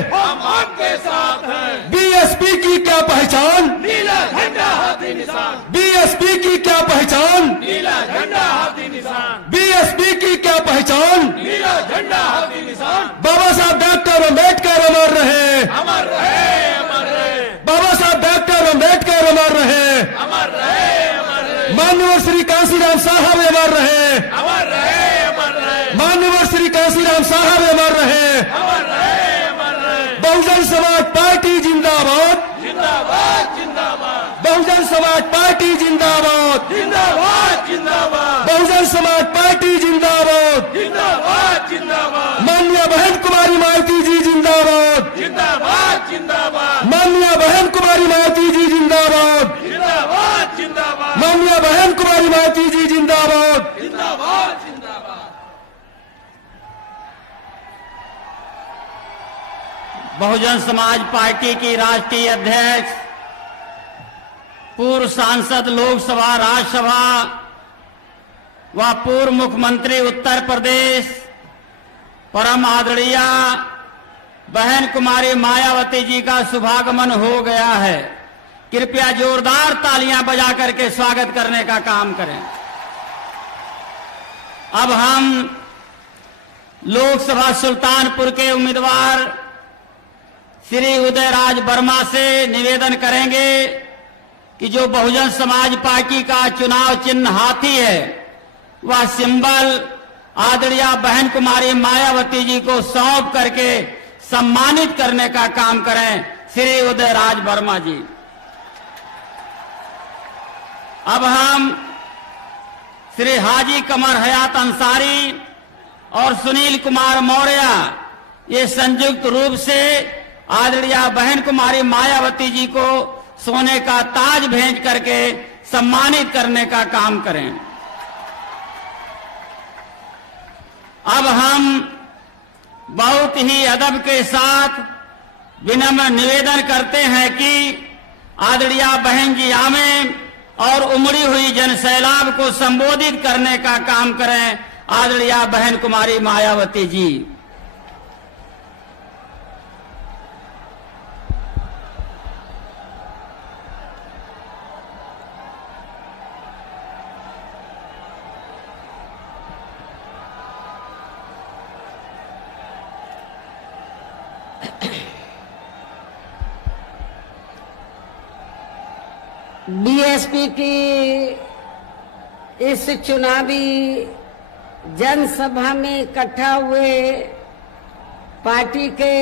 हम आपके साथ हैं। बीएसपी की क्या पहचान? नीला झंडा हाथी निशान। बीएसपी की क्या पहचान? नीला झंडा हाथी निशान। बीएसपी की क्या पहचान? नीला झंडा हाथी निशान। बाबा साहब डॉक्टर अम्बेडकर अमर रहे, अमर रहे, अमर रहे। बाबा साहब डॉक्टर अम्बेडकर अमर रहे, अमर रहे, अमर रहे। माननीय श्री कांसीराम साहब अमर रहे, अमर रहे, अमर रहे। माननीय श्री कांसीराम साहब अमर रहे। अमर रहे, अमर रहे। बहुजन समाज पार्टी जिंदाबाद, जिंदाबाद, जिंदाबाद, बहुजन समाज पार्टी जिंदाबाद, जिंदाबाद, जिंदाबाद, बहुजन समाज पार्टी जिंदाबाद, जिंदाबाद, जिंदाबाद, माननीय बहन कुमारी मालती जी जिंदाबाद, जिंदाबाद, जिंदाबाद, माननीय बहन कुमारी मालती जी जिंदाबाद, जिंदाबाद, जिंदाबाद, माननीय बहन कुमारी मालती जी जिंदाबाद। जिंदाबाद, जिंदाबाद। बहुजन समाज पार्टी की राष्ट्रीय अध्यक्ष, पूर्व सांसद लोकसभा राज्यसभा व पूर्व मुख्यमंत्री उत्तर प्रदेश परम आदरणीय बहन कुमारी मायावती जी का शुभागमन हो गया है। कृपया जोरदार तालियां बजा करके स्वागत करने का काम करें। अब हम लोकसभा सुल्तानपुर के उम्मीदवार श्री उदयराज वर्मा से निवेदन करेंगे कि जो बहुजन समाज पार्टी का चुनाव चिन्ह हाथी है, वह सिंबल आदरणीय बहन कुमारी मायावती जी को सौंप करके सम्मानित करने का काम करें। श्री उदयराज वर्मा जी। अब हम श्री हाजी कमर हयात अंसारी और सुनील कुमार मौर्य ये संयुक्त रूप से आदरणीय बहन कुमारी मायावती जी को सोने का ताज भेंट करके सम्मानित करने का काम करें। अब हम बहुत ही अदब के साथ विनम्र निवेदन करते हैं कि आदरणीय बहन जी आमें और उमड़ी हुई जनसैलाब को संबोधित करने का काम करें। आदरणीय बहन कुमारी मायावती जी। बीएसपी की इस चुनावी जनसभा में इकट्ठा हुए पार्टी के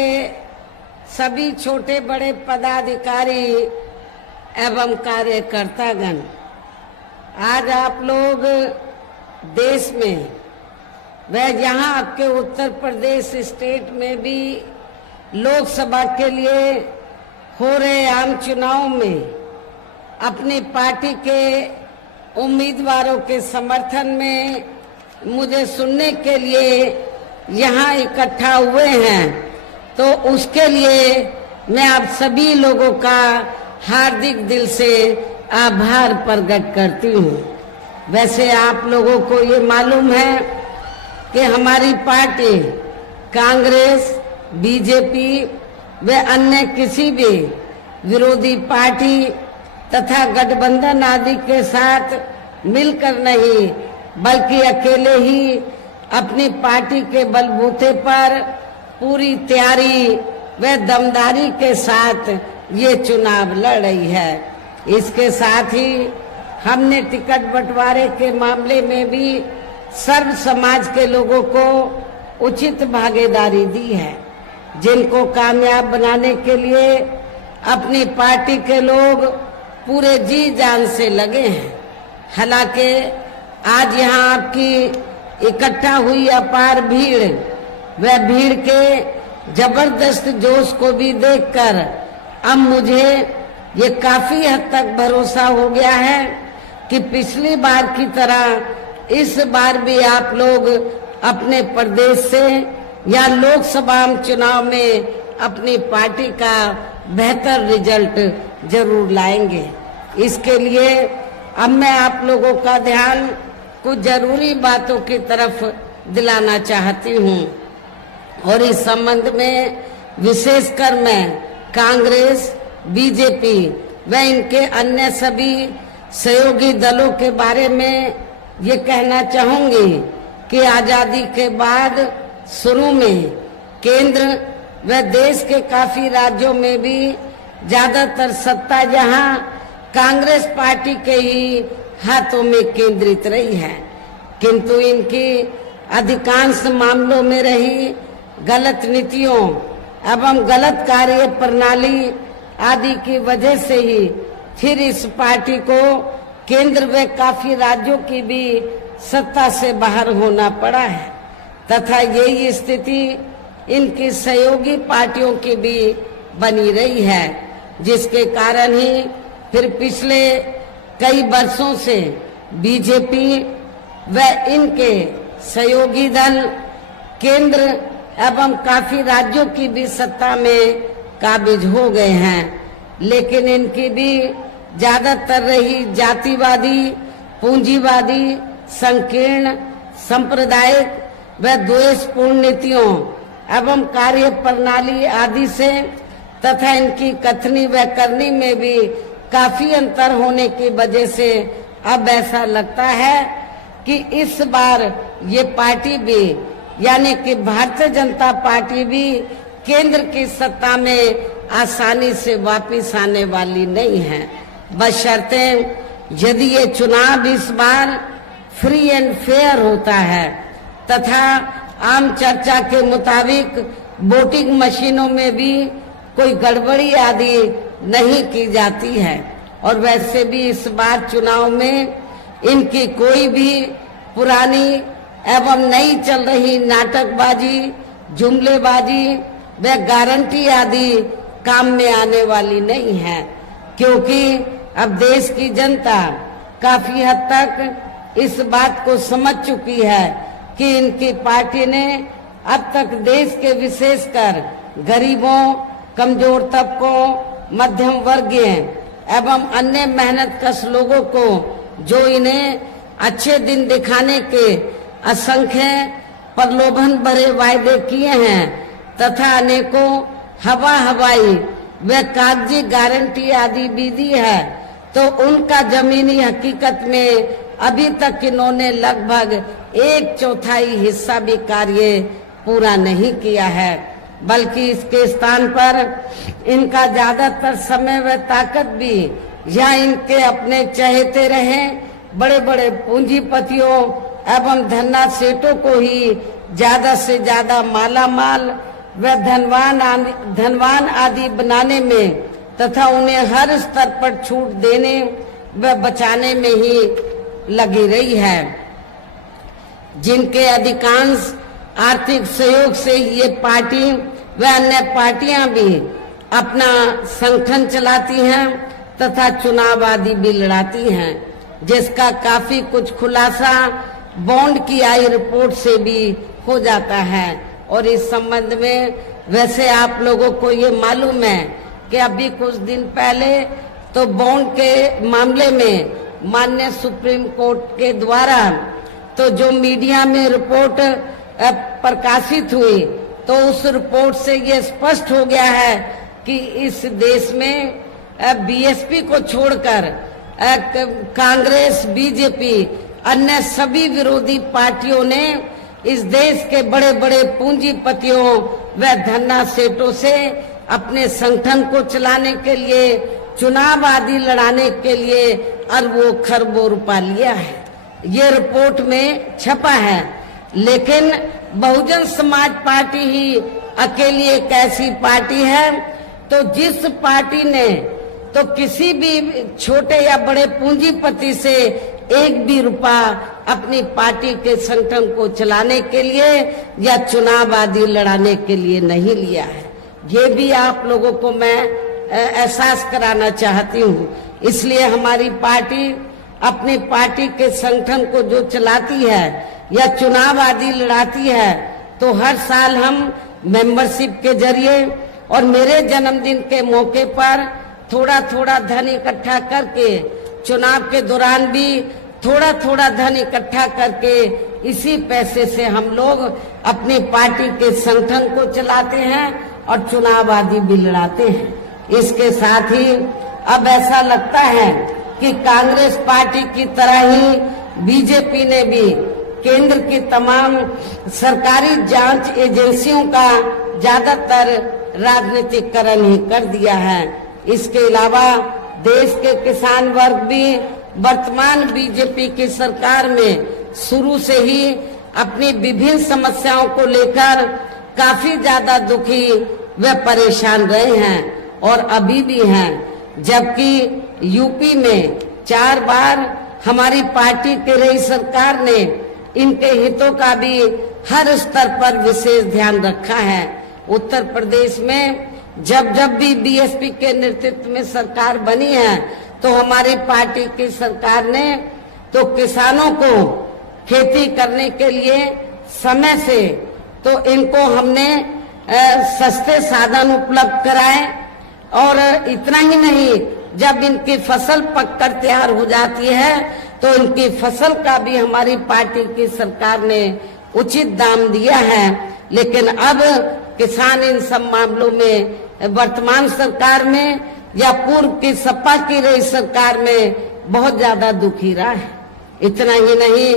सभी छोटे बड़े पदाधिकारी एवं कार्यकर्तागण, आज आप लोग देश में व यहाँ आपके उत्तर प्रदेश स्टेट में भी लोकसभा के लिए हो रहे आम चुनाव में अपनी पार्टी के उम्मीदवारों के समर्थन में मुझे सुनने के लिए यहाँ इकट्ठा हुए हैं, तो उसके लिए मैं आप सभी लोगों का हार्दिक दिल से आभार प्रकट करती हूँ। वैसे आप लोगों को ये मालूम है कि हमारी पार्टी कांग्रेस, बीजेपी व अन्य किसी भी विरोधी पार्टी तथा गठबंधन आदि के साथ मिलकर नहीं, बल्कि अकेले ही अपनी पार्टी के बलबूते पर पूरी तैयारी व दमदारी के साथ ये चुनाव लड़ रही है। इसके साथ ही हमने टिकट बंटवारे के मामले में भी सर्व समाज के लोगों को उचित भागीदारी दी है, जिनको कामयाब बनाने के लिए अपनी पार्टी के लोग पूरे जी जान से लगे हैं। हालांकि आज यहाँ आपकी इकट्ठा हुई अपार भीड़, वह भीड़ के जबरदस्त जोश को भी देखकर अब मुझे ये काफी हद तक भरोसा हो गया है कि पिछली बार की तरह इस बार भी आप लोग अपने प्रदेश से या लोकसभा चुनाव में अपनी पार्टी का बेहतर रिजल्ट जरूर लाएंगे। इसके लिए अब मैं आप लोगों का ध्यान कुछ जरूरी बातों की तरफ दिलाना चाहती हूँ और इस संबंध में विशेषकर मैं कांग्रेस, बीजेपी व इनके अन्य सभी सहयोगी दलों के बारे में ये कहना चाहूंगी कि आजादी के बाद शुरू में केंद्र व देश के काफी राज्यों में भी ज्यादातर सत्ता जहां कांग्रेस पार्टी के ही हाथों में केंद्रित रही है, किंतु इनकी अधिकांश मामलों में रही गलत नीतियों एवं गलत कार्य प्रणाली आदि की वजह से ही फिर इस पार्टी को केंद्र व काफी राज्यों की भी सत्ता से बाहर होना पड़ा है तथा यही स्थिति इनकी सहयोगी पार्टियों की भी बनी रही है, जिसके कारण ही फिर पिछले कई वर्षों से बीजेपी व इनके सहयोगी दल केंद्र एवं काफी राज्यों की भी सत्ता में काबिज हो गए हैं, लेकिन इनकी भी ज्यादातर रही जातिवादी, पूंजीवादी, संकीर्ण, सांप्रदायिक व द्वेषपूर्ण नीतियों एवं कार्य प्रणाली आदि से तथा इनकी कथनी व करनी में भी काफी अंतर होने की वजह से अब ऐसा लगता है कि इस बार ये पार्टी भी यानी कि भारतीय जनता पार्टी भी केंद्र की सत्ता में आसानी से वापस आने वाली नहीं है, बशर्ते यदि ये चुनाव इस बार फ्री एंड फेयर होता है तथा आम चर्चा के मुताबिक वोटिंग मशीनों में भी कोई गड़बड़ी आदि नहीं की जाती है। और वैसे भी इस बार चुनाव में इनकी कोई भी पुरानी एवं नई चल रही नाटकबाजी, जुमलेबाजी व गारंटी आदि काम में आने वाली नहीं है, क्योंकि अब देश की जनता काफी हद तक इस बात को समझ चुकी है कि इनकी पार्टी ने अब तक देश के विशेषकर गरीबों, कमजोर तबकों, मध्यम वर्गीय एवं अन्य मेहनतकश लोगों को जो इन्हें अच्छे दिन दिखाने के असंख्य प्रलोभन भरे वायदे किए हैं तथा अनेकों हवाई व कागजी गारंटी आदि भी दी है, तो उनका जमीनी हकीकत में अभी तक इन्होंने लगभग 1/4 हिस्सा भी कार्य पूरा नहीं किया है, बल्कि इसके स्थान पर इनका ज्यादातर समय व ताकत भी या इनके अपने चहेते रहे बड़े बड़े पूंजीपतियों एवं धन्ना सेठों को ही ज्यादा से ज्यादा माला माल व धनवान आदि बनाने में तथा उन्हें हर स्तर पर छूट देने व बचाने में ही लगी रही है, जिनके अधिकांश आर्थिक सहयोग से ये पार्टी व अन्य पार्टियां भी अपना संगठन चलाती हैं तथा चुनाव आदि भी लड़ाती हैं, जिसका काफी कुछ खुलासा बॉन्ड की आई रिपोर्ट से भी हो जाता है। और इस संबंध में वैसे आप लोगों को ये मालूम है कि अभी कुछ दिन पहले तो बॉन्ड के मामले में माननीय सुप्रीम कोर्ट के द्वारा तो जो मीडिया में रिपोर्ट प्रकाशित हुई, तो उस रिपोर्ट से ये स्पष्ट हो गया है कि इस देश में बीएसपी को छोड़कर कांग्रेस, बीजेपी, अन्य सभी विरोधी पार्टियों ने इस देश के बड़े बड़े पूंजीपतियों व धन्ना सेठों से अपने संगठन को चलाने के लिए, चुनाव आदि लड़ाने के लिए अरबों खरबों रुपया लिया है। ये रिपोर्ट में छपा है, लेकिन बहुजन समाज पार्टी ही अकेली एक ऐसी पार्टी है तो जिस पार्टी ने तो किसी भी छोटे या बड़े पूंजीपति से एक भी रुपया अपनी पार्टी के संगठन को चलाने के लिए या चुनाव आदि लड़ाने के लिए नहीं लिया है। ये भी आप लोगों को मैं एहसास कराना चाहती हूँ। इसलिए हमारी पार्टी अपनी पार्टी के संगठन को जो चलाती है या चुनाव आदि लड़ाती है, तो हर साल हम मेंबरशिप के जरिए और मेरे जन्मदिन के मौके पर थोड़ा थोड़ा धन इकट्ठा करके, चुनाव के दौरान भी थोड़ा थोड़ा धन इकट्ठा करके इसी पैसे से हम लोग अपनी पार्टी के संगठन को चलाते हैं और चुनाववादी बिलड़ाते हैं। इसके साथ ही अब ऐसा लगता है कि कांग्रेस पार्टी की तरह ही बीजेपी ने भी केंद्र की तमाम सरकारी जांच एजेंसियों का ज्यादातर राजनीतिकरण ही कर दिया है। इसके अलावा देश के किसान वर्ग भी वर्तमान बीजेपी की सरकार में शुरू से ही अपनी विभिन्न समस्याओं को लेकर काफी ज्यादा दुखी व परेशान रहे हैं और अभी भी हैं। जबकि यूपी में 4 बार हमारी पार्टी के रही सरकार ने इनके हितों का भी हर स्तर पर विशेष ध्यान रखा है। उत्तर प्रदेश में जब भी बीएसपी के नेतृत्व में सरकार बनी है तो हमारी पार्टी की सरकार ने तो किसानों को खेती करने के लिए समय से तो इनको हमने सस्ते साधन उपलब्ध कराए और इतना ही नहीं, जब इनकी फसल पककर तैयार हो जाती है तो इनकी फसल का भी हमारी पार्टी की सरकार ने उचित दाम दिया है। लेकिन अब किसान इन सब मामलों में वर्तमान सरकार में या पूर्व की सपा की रही सरकार में बहुत ज्यादा दुखी रहा है। इतना ही नहीं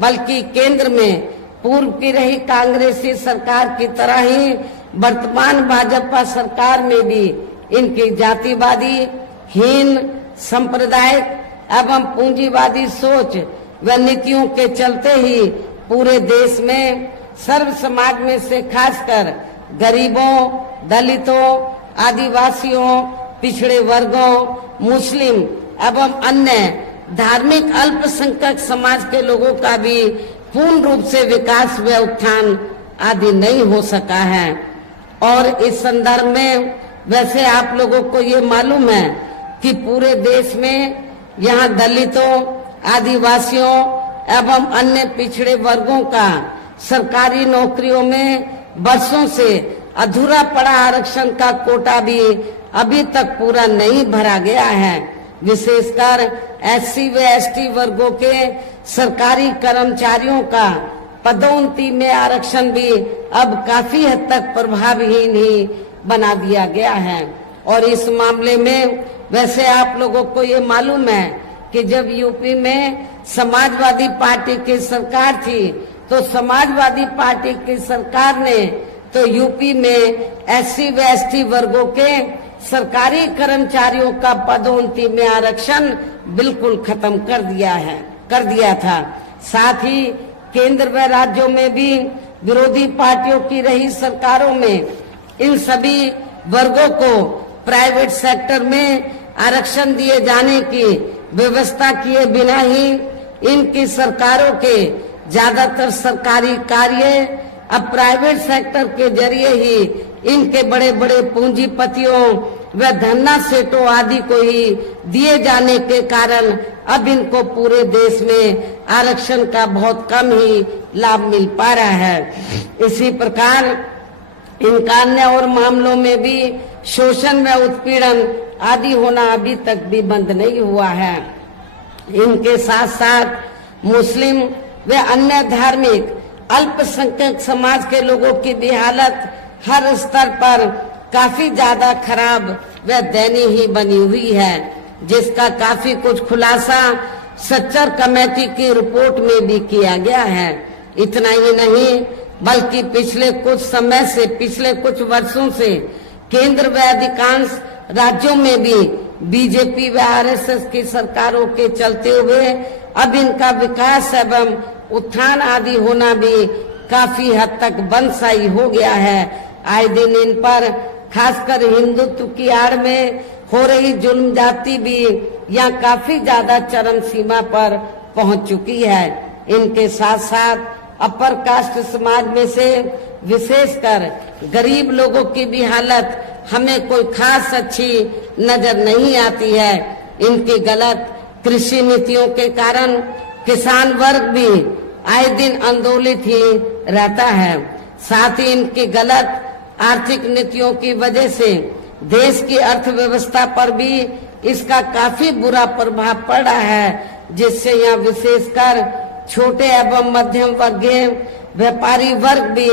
बल्कि केंद्र में पूर्व की रही कांग्रेसी सरकार की तरह ही वर्तमान भाजपा सरकार में भी इनकी जातिवादी, हीन, सांप्रदायिक एवं पूंजीवादी सोच व नीतियों के चलते ही पूरे देश में सर्व समाज में से खासकर गरीबों, दलितों, आदिवासियों, पिछड़े वर्गों, मुस्लिम एवं अन्य धार्मिक अल्पसंख्यक समाज के लोगों का भी पूर्ण रूप से विकास व उत्थान आदि नहीं हो सका है। और इस संदर्भ में वैसे आप लोगों को ये मालूम है कि पूरे देश में यहाँ दलितों, आदिवासियों एवं अन्य पिछड़े वर्गों का सरकारी नौकरियों में वर्षों से अधूरा पड़ा आरक्षण का कोटा भी अभी तक पूरा नहीं भरा गया है। विशेषकर एससी व एसटी वर्गों के सरकारी कर्मचारियों का पदोन्नति में आरक्षण भी अब काफी हद तक प्रभावहीन ही बना दिया गया है। और इस मामले में वैसे आप लोगों को ये मालूम है कि जब यूपी में समाजवादी पार्टी की सरकार थी तो समाजवादी पार्टी की सरकार ने तो यूपी में एससी व एसटी वर्गों के सरकारी कर्मचारियों का पदोन्नति में आरक्षण बिल्कुल खत्म कर दिया था। साथ ही केंद्र व राज्यों में भी विरोधी पार्टियों की रही सरकारों में इन सभी वर्गों को प्राइवेट सेक्टर में आरक्षण दिए जाने की व्यवस्था किए बिना ही इनकी सरकारों के ज्यादातर सरकारी कार्य अब प्राइवेट सेक्टर के जरिए ही इनके बड़े बड़े पूंजीपतियों व धन्ना सेठों आदि को ही दिए जाने के कारण अब इनको पूरे देश में आरक्षण का बहुत कम ही लाभ मिल पा रहा है। इसी प्रकार इनका अन्य और मामलों में भी शोषण व उत्पीड़न आदि होना अभी तक भी बंद नहीं हुआ है। इनके साथ साथ मुस्लिम व अन्य धार्मिक अल्पसंख्यक समाज के लोगों की भी हालत हर स्तर पर काफी ज्यादा खराब व दयनीय ही बनी हुई है, जिसका काफी कुछ खुलासा सच्चर कमेटी की रिपोर्ट में भी किया गया है। इतना ही नहीं बल्कि पिछले कुछ वर्षों से केंद्र व अधिकांश राज्यों में भी बीजेपी व आरएसएस की सरकारों के चलते हुए अब इनका विकास एवं उत्थान आदि होना भी काफी हद तक बंद सा ही हो गया है। आए दिन इन पर खासकर हिंदुत्व की आड़ में हो रही जुल्म जाति भी यहाँ काफी ज्यादा चरम सीमा पर पहुंच चुकी है। इनके साथ साथ अपर कास्ट समाज में से विशेषकर गरीब लोगों की भी हालत हमें कोई खास अच्छी नजर नहीं आती है। इनकी गलत कृषि नीतियों के कारण किसान वर्ग भी आए दिन आंदोलित ही रहता है। साथ ही इनकी गलत आर्थिक नीतियों की वजह से देश की अर्थव्यवस्था पर भी इसका काफी बुरा प्रभाव पड़ रहा है, जिससे यहाँ विशेषकर छोटे एवं मध्यम वर्गीय व्यापारी वर्ग भी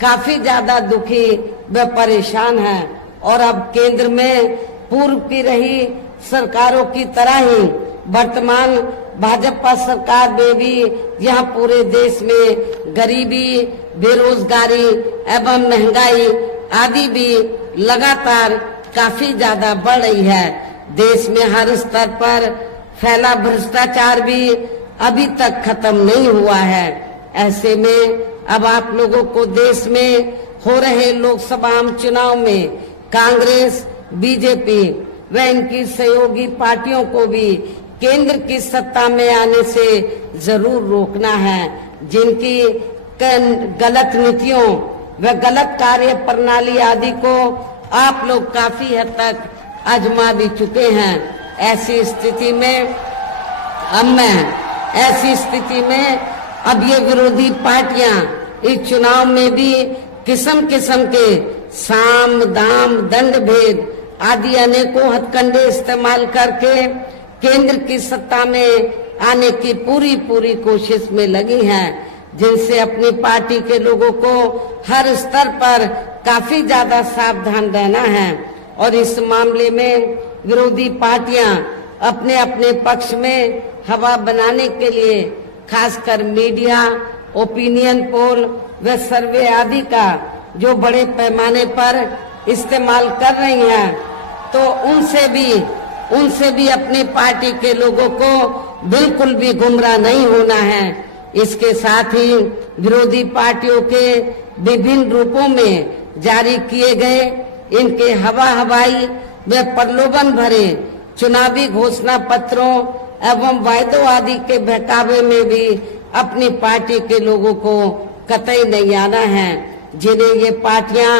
काफी ज्यादा दुखी वे परेशान हैं और अब केंद्र में पूर्व की रही सरकारों की तरह ही वर्तमान भाजपा सरकार में भी यहाँ पूरे देश में गरीबी, बेरोजगारी एवं महंगाई आदि भी लगातार काफी ज्यादा बढ़ रही है। देश में हर स्तर पर फैला भ्रष्टाचार भी अभी तक खत्म नहीं हुआ है। ऐसे में अब आप लोगों को देश में हो रहे लोकसभा चुनाव में कांग्रेस, बीजेपी व इनकी सहयोगी पार्टियों को भी केंद्र की सत्ता में आने से जरूर रोकना है। जिनकी गलत नीतियों व गलत कार्य प्रणाली आदि को आप लोग काफी हद तक आजमा भी चुके हैं। ऐसी स्थिति में अब ये विरोधी पार्टियां इस चुनाव में भी किस्म किस्म के साम, दाम, दंड भेद आदि अनेकों हथकंडे इस्तेमाल करके केंद्र की सत्ता में आने की पूरी कोशिश में लगी हैं, जिनसे अपनी पार्टी के लोगों को हर स्तर पर काफी ज्यादा सावधान रहना है। और इस मामले में विरोधी पार्टियां अपने अपने पक्ष में हवा बनाने के लिए खासकर मीडिया, ओपिनियन पोल व सर्वे आदि का जो बड़े पैमाने पर इस्तेमाल कर रही हैं, तो उनसे भी अपनी पार्टी के लोगों को बिल्कुल भी गुमराह नहीं होना है। इसके साथ ही विरोधी पार्टियों के विभिन्न रूपों में जारी किए गए इनके हवाई व प्रलोभन भरे चुनावी घोषणा पत्रों एवं वायदों आदि के बहकावे में भी अपनी पार्टी के लोगों को कतई नहीं आना है, जिन्हें ये पार्टियां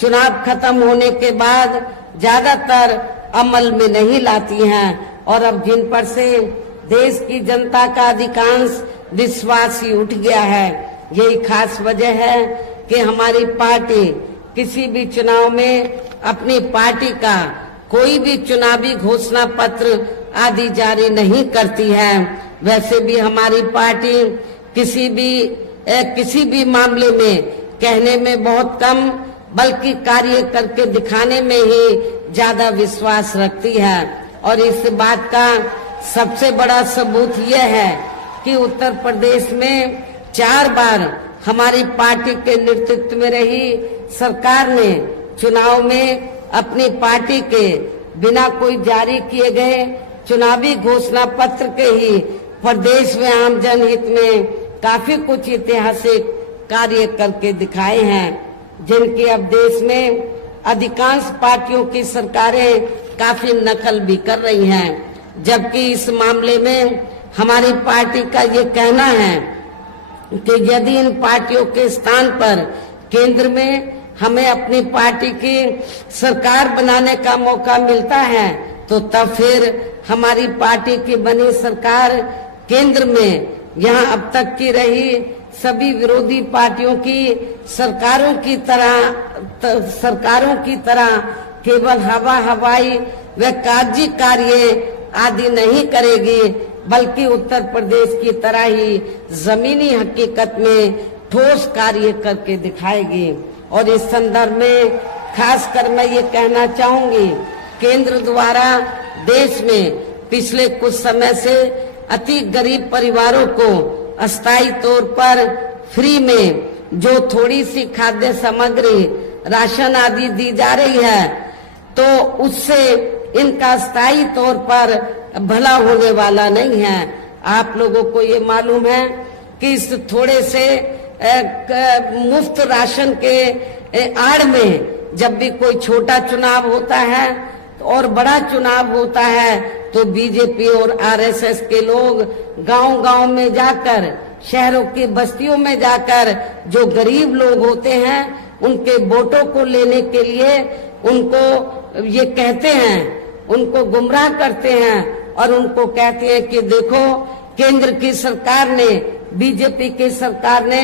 चुनाव खत्म होने के बाद ज्यादातर अमल में नहीं लाती हैं और अब जिन पर से देश की जनता का अधिकांश विश्वास ही उठ गया है। यही खास वजह है कि हमारी पार्टी किसी भी चुनाव में अपनी पार्टी का कोई भी चुनावी घोषणा पत्र आदि जारी नहीं करती है। वैसे भी हमारी पार्टी किसी भी मामले में कहने में बहुत कम बल्कि कार्य करके दिखाने में ही ज्यादा विश्वास रखती है। और इस बात का सबसे बड़ा सबूत यह है कि उत्तर प्रदेश में 4 बार हमारी पार्टी के नेतृत्व में रही सरकार ने चुनाव में अपनी पार्टी के बिना कोई जारी किए गए चुनावी घोषणा पत्र के ही प्रदेश में आम जनहित में काफी कुछ ऐतिहासिक कार्य करके दिखाए हैं, जिनकी अब देश में अधिकांश पार्टियों की सरकारें काफी नकल भी कर रही हैं। जबकि इस मामले में हमारी पार्टी का ये कहना है कि यदि इन पार्टियों के स्थान पर केंद्र में हमें अपनी पार्टी की सरकार बनाने का मौका मिलता है, तो तब फिर हमारी पार्टी की बनी सरकार केंद्र में यहाँ अब तक की रही सभी विरोधी पार्टियों की सरकारों की तरह केवल हवाई व कागजी कार्य आदि नहीं करेगी, बल्कि उत्तर प्रदेश की तरह ही जमीनी हकीकत में ठोस कार्य करके दिखाएगी। और इस संदर्भ में खासकर मैं ये कहना चाहूंगी, केंद्र द्वारा देश में पिछले कुछ समय से अति गरीब परिवारों को अस्थायी तौर पर फ्री में जो थोड़ी सी खाद्य सामग्री, राशन आदि दी जा रही है, तो उससे इनका स्थायी तौर पर भला होने वाला नहीं है। आप लोगों को ये मालूम है कि इस थोड़े से मुफ्त राशन के आड़ में जब भी कोई छोटा चुनाव होता है और बड़ा चुनाव होता है, तो बीजेपी और आरएसएस के लोग गांव-गांव में जाकर, शहरों की बस्तियों में जाकर जो गरीब लोग होते हैं उनके वोटों को लेने के लिए उनको ये कहते हैं, उनको गुमराह करते हैं और उनको कहते हैं कि देखो केंद्र की सरकार ने, बीजेपी की सरकार ने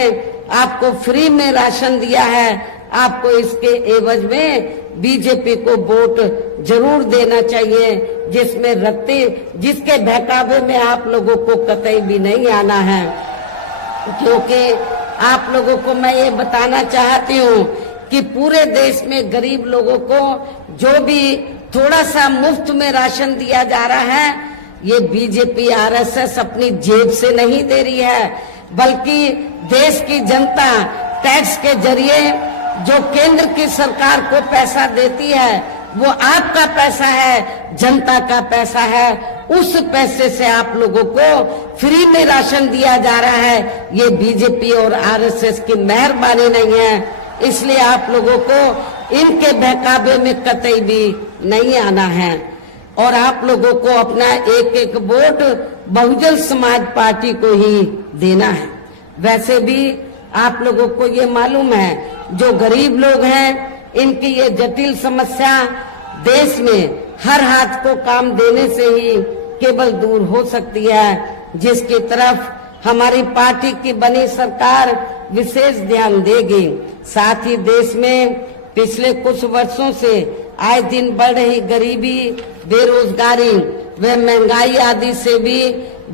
आपको फ्री में राशन दिया है, आपको इसके एवज में बीजेपी को वोट जरूर देना चाहिए, जिसके बहकावे में आप लोगों को कतई भी नहीं आना है। क्योंकि आप लोगों को मैं ये बताना चाहती हूँ कि पूरे देश में गरीब लोगों को जो भी थोड़ा सा मुफ्त में राशन दिया जा रहा है, ये बीजेपी आरएसएस अपनी जेब से नहीं दे रही है, बल्कि देश की जनता टैक्स के जरिए जो केंद्र की सरकार को पैसा देती है, वो आपका पैसा है, जनता का पैसा है। उस पैसे से आप लोगों को फ्री में राशन दिया जा रहा है। ये बीजेपी और आरएसएस की मेहरबानी नहीं है, इसलिए आप लोगों को इनके बहकावे में कतई भी नहीं आना है और आप लोगों को अपना एक एक वोट बहुजन समाज पार्टी को ही देना है। वैसे भी आप लोगों को ये मालूम है, जो गरीब लोग हैं, इनकी ये जटिल समस्या देश में हर हाथ को काम देने से ही केवल दूर हो सकती है, जिसकी तरफ हमारी पार्टी की बनी सरकार विशेष ध्यान देगी। साथ ही देश में पिछले कुछ वर्षों से आए दिन बढ़ रही गरीबी, बेरोजगारी व महंगाई आदि से भी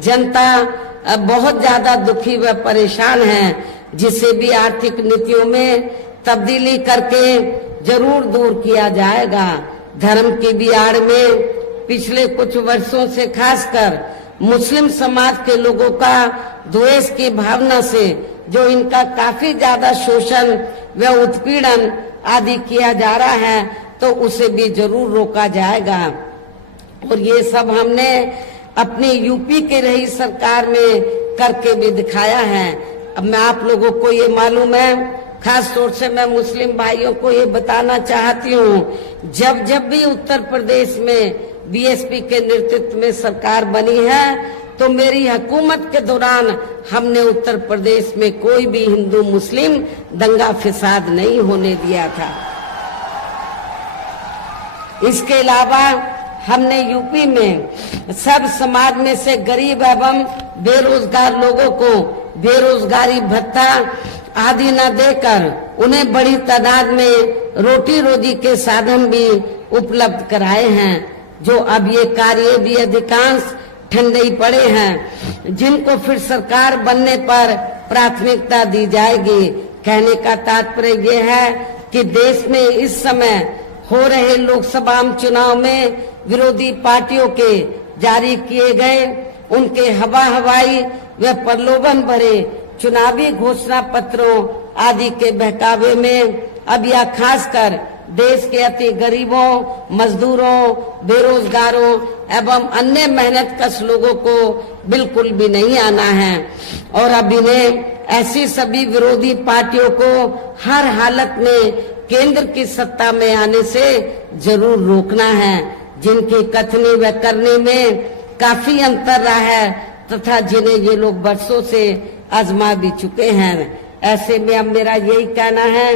जनता बहुत ज्यादा दुखी व परेशान है, जिसे भी आर्थिक नीतियों में तब्दीली करके जरूर दूर किया जाएगा। धर्म की भी आड़ में पिछले कुछ वर्षों से खासकर मुस्लिम समाज के लोगों का द्वेष की भावना से जो इनका काफी ज्यादा शोषण व उत्पीड़न आदि किया जा रहा है, तो उसे भी जरूर रोका जाएगा। और ये सब हमने अपनी यूपी के रही सरकार में करके भी दिखाया है। अब मैं आप लोगों को ये मालूम है, खास तौर से मैं मुस्लिम भाइयों को ये बताना चाहती हूँ, जब जब भी उत्तर प्रदेश में बीएसपी के नेतृत्व में सरकार बनी है, तो मेरी हुकूमत के दौरान हमने उत्तर प्रदेश में कोई भी हिंदू मुस्लिम दंगा फिसाद नहीं होने दिया था। इसके अलावा हमने यूपी में सब समाज में से गरीब एवं बेरोजगार लोगों को बेरोजगारी भत्ता आदि न देकर उन्हें बड़ी तादाद में रोटी रोजी के साधन भी उपलब्ध कराए हैं, जो अब ये कार्य भी अधिकांश ठंडे ही पड़े हैं, जिनको फिर सरकार बनने पर प्राथमिकता दी जाएगी। कहने का तात्पर्य ये है कि देश में इस समय हो रहे लोकसभा चुनाव में विरोधी पार्टियों के जारी किए गए उनके हवाई व प्रलोभन भरे चुनावी घोषणा पत्रों आदि के बहकावे में अब यह खासकर देश के अति गरीबों, मजदूरों, बेरोजगारों एवं अन्य मेहनत कश लोगों को बिल्कुल भी नहीं आना है। और अब इन्हें ऐसी सभी विरोधी पार्टियों को हर हालत में केंद्र की सत्ता में आने से जरूर रोकना है, जिनकी कथनी व करने में काफी अंतर रहा है तथा जिन्हें ये लोग वर्षों से आजमा भी चुके हैं। ऐसे में अब मेरा यही कहना है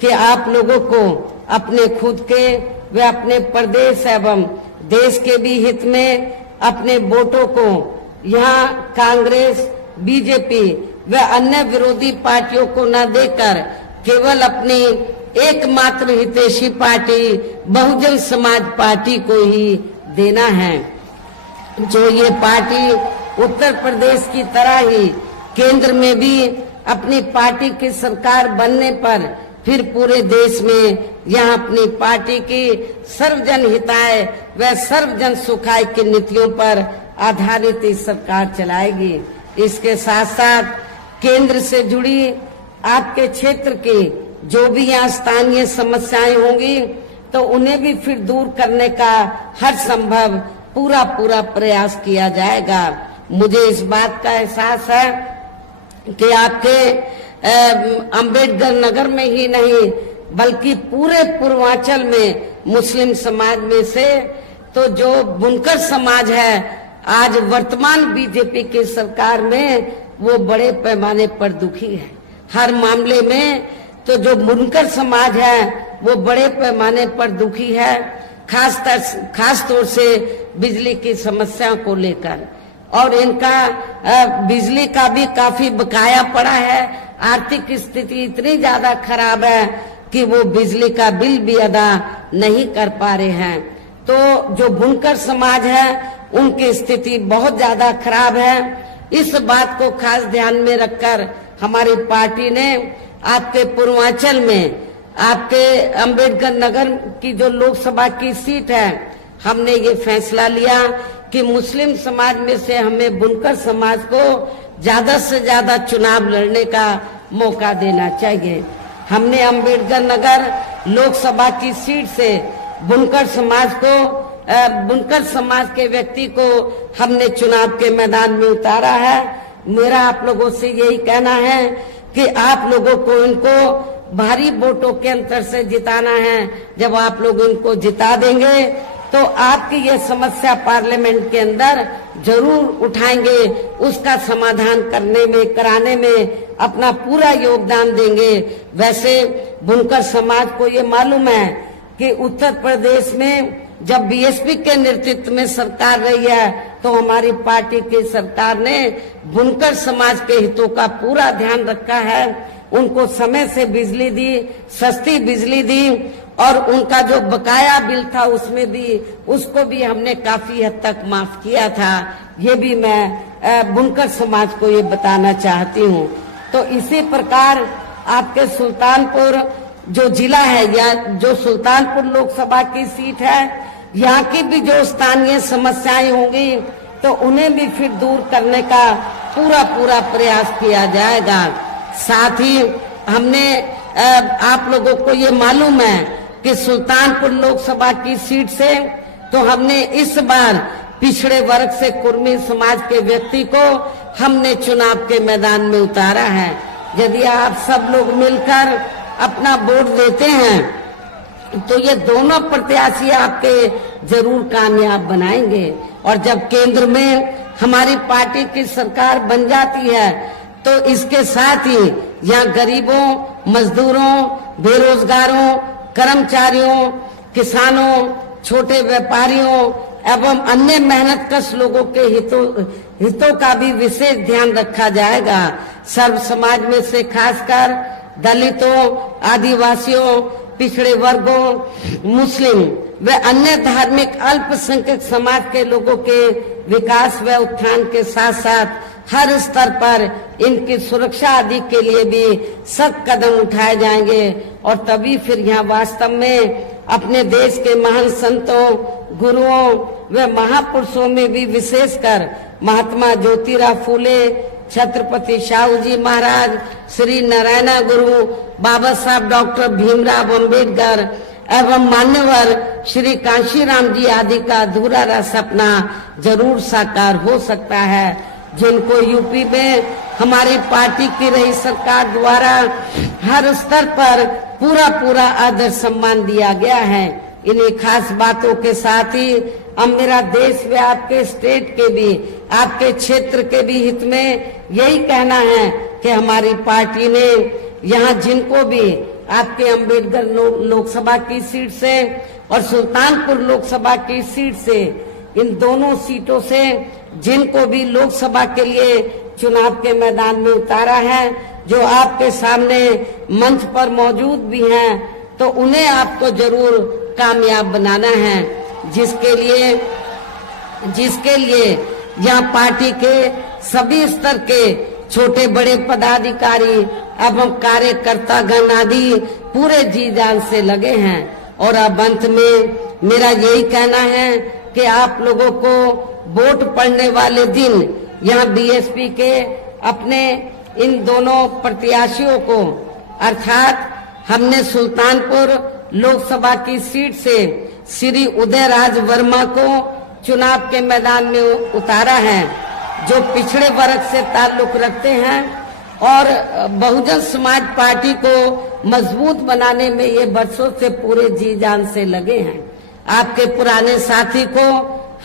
कि आप लोगों को अपने खुद के व अपने प्रदेश एवं देश के भी हित में अपने वोटों को यहाँ कांग्रेस, बीजेपी व अन्य विरोधी पार्टियों को न देकर केवल अपनी एकमात्र हितैषी पार्टी बहुजन समाज पार्टी को ही देना है, जो ये पार्टी उत्तर प्रदेश की तरह ही केंद्र में भी अपनी पार्टी की सरकार बनने पर फिर पूरे देश में यहाँ अपनी पार्टी की सर्वजन हिताय व सर्वजन सुखाय की नीतियों पर आधारित सरकार चलाएगी। इसके साथ साथ केंद्र से जुड़ी आपके क्षेत्र की जो भी यहाँ स्थानीय समस्याएं होंगी, तो उन्हें भी फिर दूर करने का हर संभव पूरा प्रयास किया जाएगा। मुझे इस बात का एहसास है कि आपके अंबेडकर नगर में ही नहीं बल्कि पूरे पूर्वांचल में मुस्लिम समाज में से तो जो बुनकर समाज है आज वर्तमान बीजेपी की सरकार में वो बड़े पैमाने पर दुखी है। हर मामले में तो जो बुनकर समाज है वो बड़े पैमाने पर दुखी है, खास तौर से बिजली की समस्या को लेकर। और इनका बिजली का भी काफी बकाया पड़ा है। आर्थिक स्थिति इतनी ज्यादा खराब है कि वो बिजली का बिल भी अदा नहीं कर पा रहे हैं। तो जो बुनकर समाज है उनकी स्थिति बहुत ज्यादा खराब है। इस बात को खास ध्यान में रखकर हमारी पार्टी ने आपके पूर्वांचल में आपके अंबेडकर नगर की जो लोकसभा की सीट है, हमने ये फैसला लिया कि मुस्लिम समाज में से हमें बुनकर समाज को ज्यादा से ज्यादा चुनाव लड़ने का मौका देना चाहिए। हमने अंबेडकर नगर लोकसभा की सीट से बुनकर समाज के व्यक्ति को हमने चुनाव के मैदान में उतारा है। मेरा आप लोगों से यही कहना है कि आप लोगों को इनको भारी वोटों के अंतर से जिताना है। जब आप लोग इनको जिता देंगे तो आपकी ये समस्या पार्लियामेंट के अंदर जरूर उठाएंगे, उसका समाधान कराने में अपना पूरा योगदान देंगे। वैसे बुनकर समाज को ये मालूम है कि उत्तर प्रदेश में जब बीएसपी के नेतृत्व में सरकार रही है तो हमारी पार्टी की सरकार ने बुनकर समाज के हितों का पूरा ध्यान रखा है। उनको समय से बिजली दी, सस्ती बिजली दी, और उनका जो बकाया बिल था उसको भी हमने काफी हद तक माफ किया था। ये भी मैं बुनकर समाज को ये बताना चाहती हूँ। तो इसी प्रकार आपके सुल्तानपुर जो जिला है या जो सुल्तानपुर लोकसभा की सीट है, यहाँ की भी जो स्थानीय समस्याएं होंगी तो उन्हें भी फिर दूर करने का पूरा प्रयास किया जाएगा। साथ ही हमने आप लोगों को ये मालूम है कि सुल्तानपुर लोकसभा की सीट से तो हमने इस बार पिछड़े वर्ग से कुर्मी समाज के व्यक्ति को हमने चुनाव के मैदान में उतारा है। यदि आप सब लोग मिलकर अपना वोट देते हैं तो ये दोनों प्रत्याशी आपके जरूर कामयाब बनाएंगे। और जब केंद्र में हमारी पार्टी की सरकार बन जाती है तो इसके साथ ही यहाँ गरीबों, मजदूरों, बेरोजगारों, कर्मचारियों, किसानों, छोटे व्यापारियों एवं अन्य मेहनतकश लोगों के हितों का भी विशेष ध्यान रखा जाएगा। सर्व समाज में से खासकर दलितों, आदिवासियों, पिछड़े वर्गों, मुस्लिम व अन्य धार्मिक अल्पसंख्यक समाज के लोगों के विकास व उत्थान के साथ साथ हर स्तर पर इनकी सुरक्षा आदि के लिए भी सख्त कदम उठाए जाएंगे। और तभी फिर यहाँ वास्तव में अपने देश के महान संतों, गुरुओं व महापुरुषों में भी विशेषकर महात्मा ज्योतिराव फूले, छत्रपति शाहू जी महाराज, श्री नारायण गुरु, बाबा साहब डॉक्टर भीमराव अम्बेडकर एवं मान्यवर श्री कांशीराम जी आदि का अधूरा सपना जरूर साकार हो सकता है, जिनको यूपी में हमारी पार्टी की रही सरकार द्वारा हर स्तर पर पूरा आदर सम्मान दिया गया है। इन्हीं खास बातों के साथ ही अब मेरा देश व आपके स्टेट के भी, आपके क्षेत्र के भी हित में यही कहना है कि हमारी पार्टी ने यहाँ जिनको भी आपके अंबेडकर लोकसभा की सीट से और सुल्तानपुर लोकसभा की सीट से, इन दोनों सीटों से जिनको भी लोकसभा के लिए चुनाव के मैदान में उतारा है, जो आपके सामने मंच पर मौजूद भी हैं, तो उन्हें आपको जरूर कामयाब बनाना है। जिसके लिए यहाँ पार्टी के सभी स्तर के छोटे बड़े पदाधिकारी एवं कार्यकर्तागण आदि पूरे जी जान से लगे हैं। और अब अंत में मेरा यही कहना है कि आप लोगों को वोट पड़ने वाले दिन यहाँ बीएसपी के अपने इन दोनों प्रत्याशियों को, अर्थात हमने सुल्तानपुर लोकसभा की सीट से श्री उदयराज वर्मा को चुनाव के मैदान में उतारा है, जो पिछड़े वर्ग से ताल्लुक रखते हैं और बहुजन समाज पार्टी को मजबूत बनाने में ये बरसों से पूरे जी जान से लगे हैं। आपके पुराने साथी को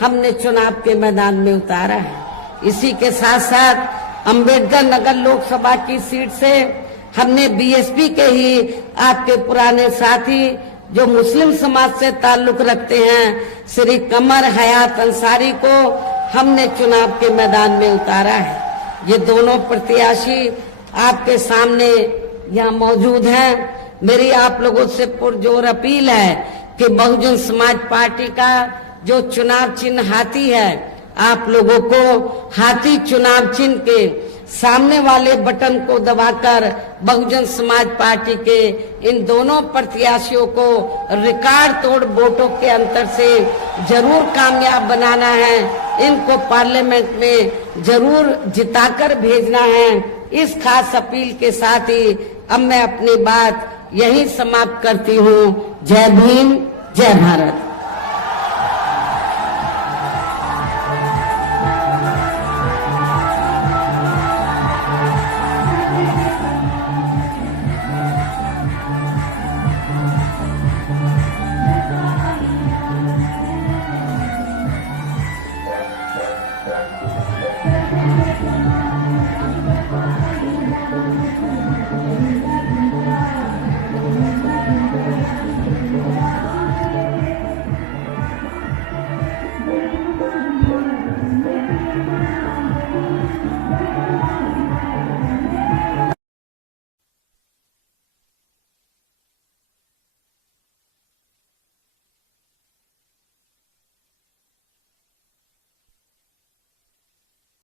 हमने चुनाव के मैदान में उतारा है। इसी के साथ साथ अंबेडकर नगर लोकसभा की सीट से हमने बीएसपी के ही आपके पुराने साथी जो मुस्लिम समाज से ताल्लुक रखते हैं श्री कमर हयात अंसारी को हमने चुनाव के मैदान में उतारा है। ये दोनों प्रत्याशी आपके सामने यहाँ मौजूद हैं। मेरी आप लोगों से पुरजोर अपील है कि बहुजन समाज पार्टी का जो चुनाव चिन्ह हाथी है, आप लोगों को हाथी चुनाव चिन्ह के सामने वाले बटन को दबाकर बहुजन समाज पार्टी के इन दोनों प्रत्याशियों को रिकॉर्ड तोड़ वोटों के अंतर से जरूर कामयाब बनाना है। इनको पार्लियामेंट में जरूर जिताकर भेजना है। इस खास अपील के साथ ही अब मैं अपनी बात यहीं समाप्त करती हूँ। जय भीम, जय भारत।